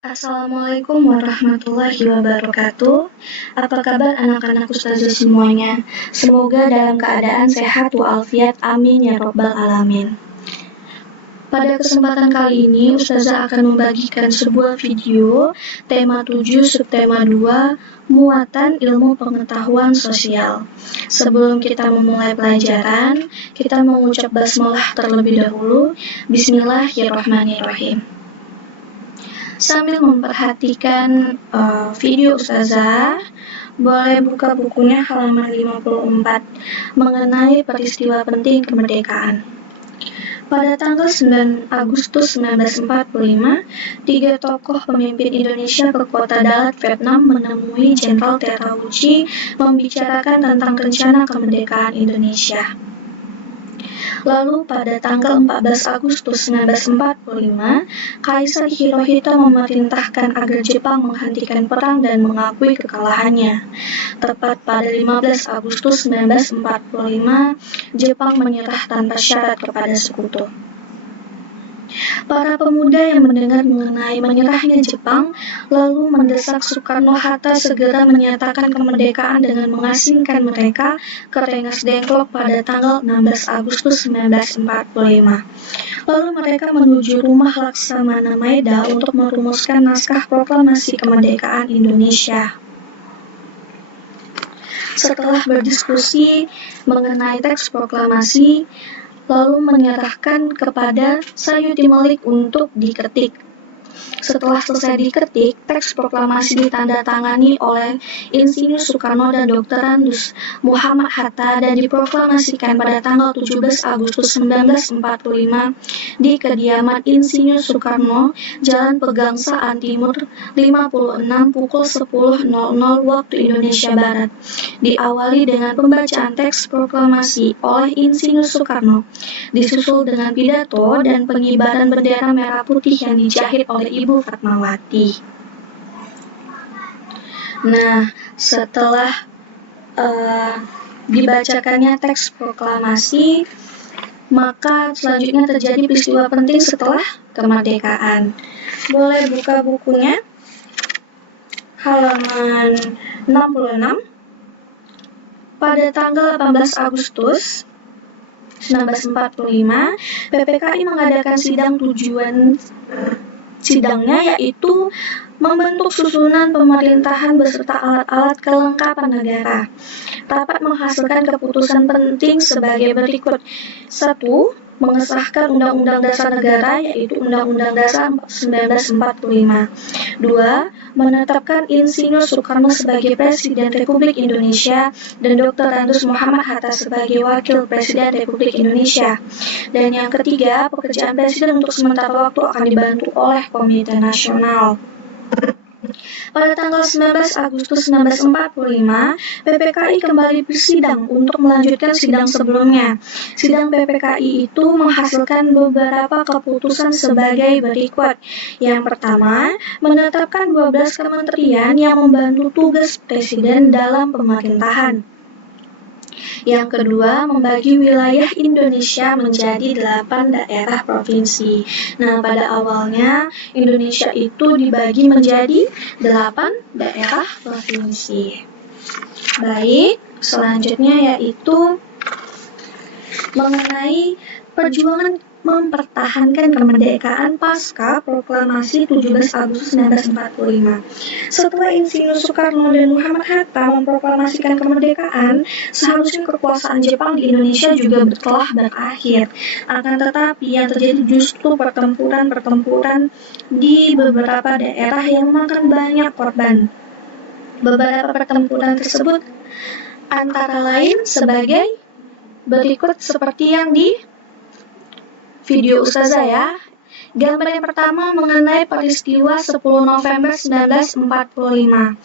Assalamualaikum warahmatullahi wabarakatuh. Apa kabar anak-anak ustazah semuanya? Semoga dalam keadaan sehat walafiat, amin ya robbal alamin. Pada kesempatan kali ini, ustazah akan membagikan sebuah video tema 7 subtema 2 muatan ilmu pengetahuan sosial. Sebelum kita memulai pelajaran, kita mengucap basmalah terlebih dahulu. Bismillahirrahmanirrahim. Sambil memperhatikan video ustazah, boleh buka bukunya halaman 54 mengenai peristiwa penting kemerdekaan. Pada tanggal 9 Agustus 1945, 3 tokoh pemimpin Indonesia ke kota Dalat, Vietnam menemui Jenderal Terauchi membicarakan tentang rencana kemerdekaan Indonesia. Lalu pada tanggal 14 Agustus 1945, Kaisar Hirohito memerintahkan agar Jepang menghentikan perang dan mengakui kekalahannya. Tepat pada 15 Agustus 1945, Jepang menyerah tanpa syarat kepada sekutu. Para pemuda yang mendengar mengenai menyerahnya Jepang lalu mendesak Soekarno-Hatta segera menyatakan kemerdekaan dengan mengasingkan mereka ke Rengas Dengklok pada tanggal 16 Agustus 1945. Lalu mereka menuju rumah Laksamana Maeda untuk merumuskan naskah proklamasi kemerdekaan Indonesia. Setelah berdiskusi mengenai teks proklamasi, lalu menyerahkan kepada Sayuti Melik untuk diketik. Setelah selesai diketik, teks proklamasi ditandatangani oleh Insinyur Soekarno dan Dr. Randus Muhammad Hatta dan diproklamasikan pada tanggal 17 Agustus 1945 di kediaman Insinyur Soekarno, Jalan Pegangsaan Timur 56 pukul 10.00 waktu Indonesia Barat. Diawali dengan pembacaan teks proklamasi oleh Insinyur Soekarno, disusul dengan pidato dan pengibaran bendera merah putih yang dijahit oleh Ibu Fatmawati. Nah, setelah dibacakannya teks proklamasi, maka selanjutnya terjadi peristiwa penting setelah kemerdekaan. Boleh buka bukunya halaman 66. Pada tanggal 18 Agustus 1945, PPKI mengadakan sidangnya yaitu membentuk susunan pemerintahan beserta alat-alat kelengkapan negara. Rapat menghasilkan keputusan penting sebagai berikut. 1. Mengesahkan Undang-Undang Dasar Negara yaitu Undang-Undang Dasar 1945. 2. Menetapkan Insinyur Soekarno sebagai Presiden Republik Indonesia dan Dr. Randus Muhammad Hatta sebagai Wakil Presiden Republik Indonesia. Dan yang ketiga, pekerjaan Presiden untuk sementara waktu akan dibantu oleh Komite Nasional. Pada tanggal 19 Agustus 1945, PPKI kembali bersidang untuk melanjutkan sidang sebelumnya. Sidang PPKI itu menghasilkan beberapa keputusan sebagai berikut. Yang pertama, menetapkan 12 kementerian yang membantu tugas Presiden dalam pemerintahan. Yang kedua, membagi wilayah Indonesia menjadi 8 daerah provinsi. Nah, pada awalnya Indonesia itu dibagi menjadi 8 daerah provinsi. Baik, selanjutnya yaitu mengenai perjuangan mempertahankan kemerdekaan pasca proklamasi 17 Agustus 1945. Setelah Insinyur Soekarno dan Muhammad Hatta memproklamasikan kemerdekaan, seharusnya kekuasaan Jepang di Indonesia juga telah berakhir. Akan tetapi yang terjadi justru pertempuran di beberapa daerah yang memakan banyak korban. Beberapa pertempuran tersebut antara lain sebagai berikut seperti yang di video ustazah ya. Gambar yang pertama mengenai peristiwa 10 November 1945.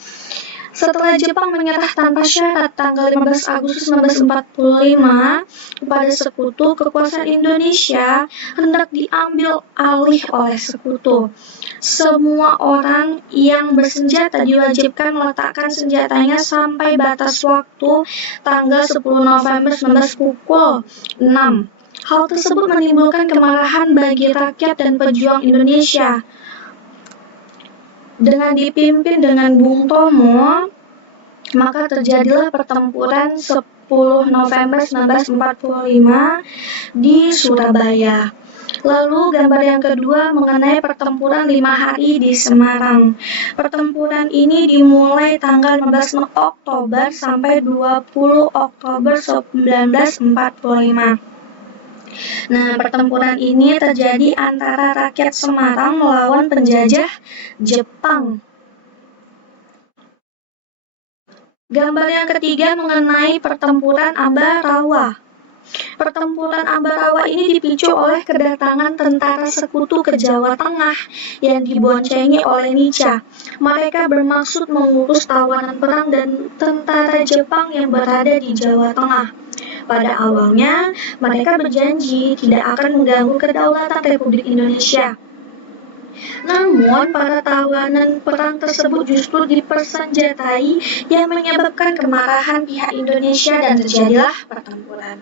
Setelah Jepang menyerah tanpa syarat tanggal 15 Agustus 1945 kepada sekutu, kekuasaan Indonesia hendak diambil alih oleh sekutu. Semua orang yang bersenjata diwajibkan meletakkan senjatanya sampai batas waktu tanggal 10 November 19 pukul 6. Hal tersebut menimbulkan kemarahan bagi rakyat dan pejuang Indonesia. dengan dipimpin dengan Bung Tomo, maka terjadilah pertempuran 10 November 1945 di Surabaya. Lalu gambar yang kedua mengenai pertempuran 5 hari di Semarang. Pertempuran ini dimulai tanggal 15 Oktober sampai 20 Oktober 1945. Nah, pertempuran ini terjadi antara rakyat Semarang melawan penjajah Jepang. Gambar yang ketiga mengenai pertempuran Ambarawa. Pertempuran Ambarawa ini dipicu oleh kedatangan tentara sekutu ke Jawa Tengah yang diboncengi oleh Nica. Mereka bermaksud mengurus tawanan perang dan tentara Jepang yang berada di Jawa Tengah. Pada awalnya, mereka berjanji tidak akan mengganggu kedaulatan Republik Indonesia. Namun, para tawanan perang tersebut justru dipersenjatai yang menyebabkan kemarahan pihak Indonesia dan terjadilah pertempuran.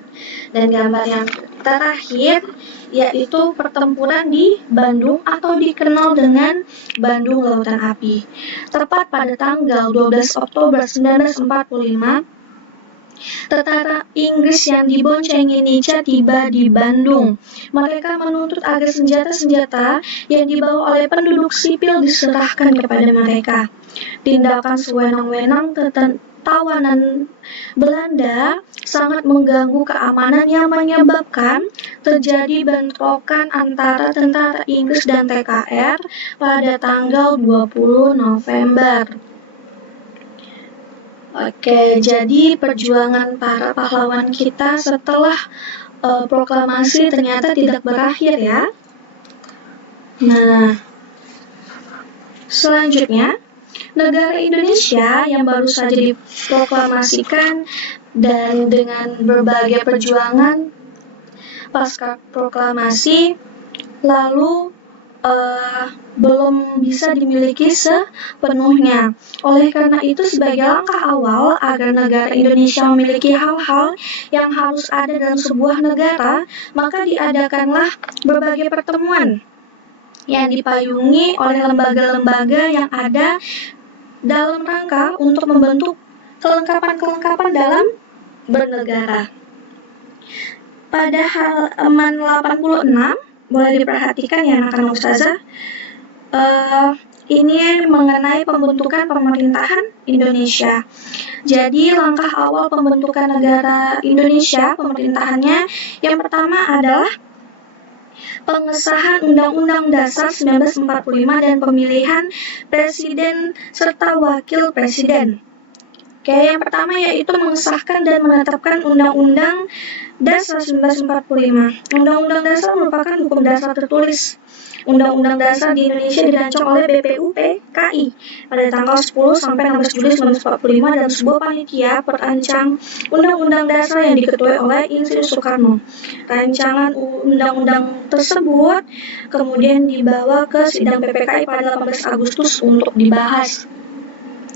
Dan gambar yang terakhir yaitu pertempuran di Bandung atau dikenal dengan Bandung Lautan Api. Tepat pada tanggal 12 Oktober 1945, tentara Inggris yang diboncengi Nica tiba di Bandung. Mereka menuntut agar senjata-senjata yang dibawa oleh penduduk sipil diserahkan kepada mereka. Tindakan sewenang-wenang tawanan Belanda sangat mengganggu keamanan yang menyebabkan terjadi bentrokan antara tentara Inggris dan TKR pada tanggal 20 November. Oke, jadi perjuangan para pahlawan kita setelah proklamasi ternyata tidak berakhir ya. Nah, selanjutnya, negara Indonesia yang baru saja diproklamasikan dan dengan berbagai perjuangan pasca proklamasi, lalu belum bisa dimiliki sepenuhnya. Oleh karena itu, sebagai langkah awal agar negara Indonesia memiliki hal-hal yang harus ada dalam sebuah negara, maka diadakanlah berbagai pertemuan yang dipayungi oleh lembaga-lembaga yang ada dalam rangka untuk membentuk kelengkapan-kelengkapan dalam bernegara. Pada halaman 86, boleh diperhatikan ya anak-anak ustazah, ini mengenai pembentukan pemerintahan Indonesia. Jadi langkah awal pembentukan negara Indonesia, pemerintahannya yang pertama adalah pengesahan Undang-Undang Dasar 1945 dan pemilihan presiden serta wakil presiden. Oke, yang pertama yaitu mengesahkan dan menetapkan Undang-Undang Dasar 1945. Undang-Undang Dasar merupakan hukum dasar tertulis. Undang-Undang Dasar di Indonesia dirancang oleh BPUPKI pada tanggal 10 sampai 16 Juli 1945 dan sebuah panitia perancang Undang-Undang Dasar yang diketuai oleh Insinyur Soekarno. Rancangan undang-undang tersebut kemudian dibawa ke sidang PPKI pada 18 Agustus untuk dibahas.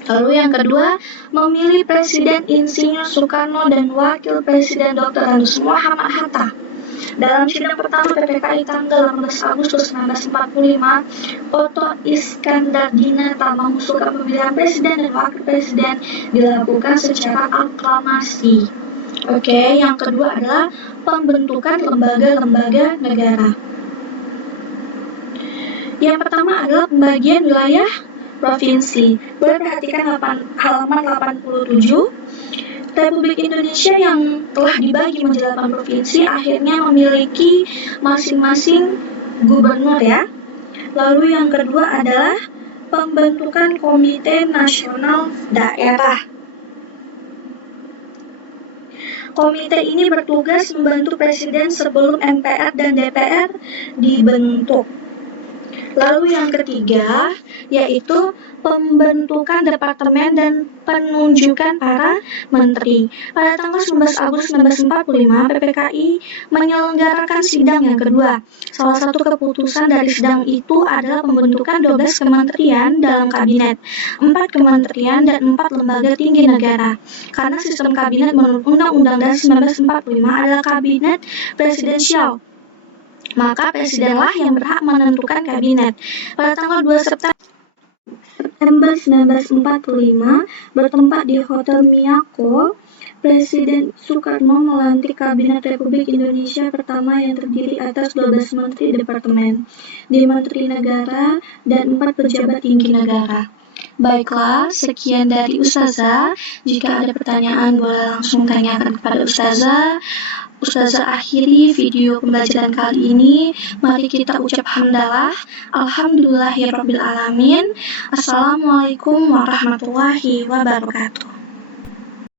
Lalu yang kedua, memilih Presiden Insinyur Soekarno dan Wakil Presiden Dr. Andes Muhammad Hatta. Dalam sidang pertama PPKI tanggal 18 Agustus 1945, Otto Iskandar Dinata mengusulkan pemilihan Presiden dan Wakil Presiden dilakukan secara aklamasi. Oke, yang kedua adalah pembentukan lembaga-lembaga negara. Yang pertama adalah pembagian wilayah provinsi. Boleh perhatikan halaman 87. Republik Indonesia yang telah dibagi menjadi 8 provinsi akhirnya memiliki masing-masing gubernur ya. Lalu yang kedua adalah pembentukan Komite Nasional Daerah. Komite ini bertugas membantu Presiden sebelum MPR dan DPR dibentuk. Lalu yang ketiga, yaitu pembentukan departemen dan penunjukan para menteri. Pada tanggal 19 Agustus 1945, PPKI menyelenggarakan sidang yang kedua. Salah satu keputusan dari sidang itu adalah pembentukan 12 kementerian dalam kabinet, 4 kementerian dan 4 lembaga tinggi negara. Karena sistem kabinet menurut Undang-Undang Dasar 1945 adalah kabinet presidensial, maka presidenlah yang berhak menentukan kabinet. Pada tanggal 2 September 1945, bertempat di Hotel Miyako, Presiden Soekarno melantik Kabinet Republik Indonesia pertama yang terdiri atas 12 Menteri Departemen, 5 Menteri Negara, dan 4 pejabat tinggi negara. Baiklah, sekian dari Ustazah. Jika ada pertanyaan, boleh langsung tanyakan kepada Ustazah. Ustazah akhiri video pembelajaran kali ini. Mari kita ucap hamdalah. Alhamdulillahirrabbilalamin. Assalamualaikum warahmatullahi wabarakatuh.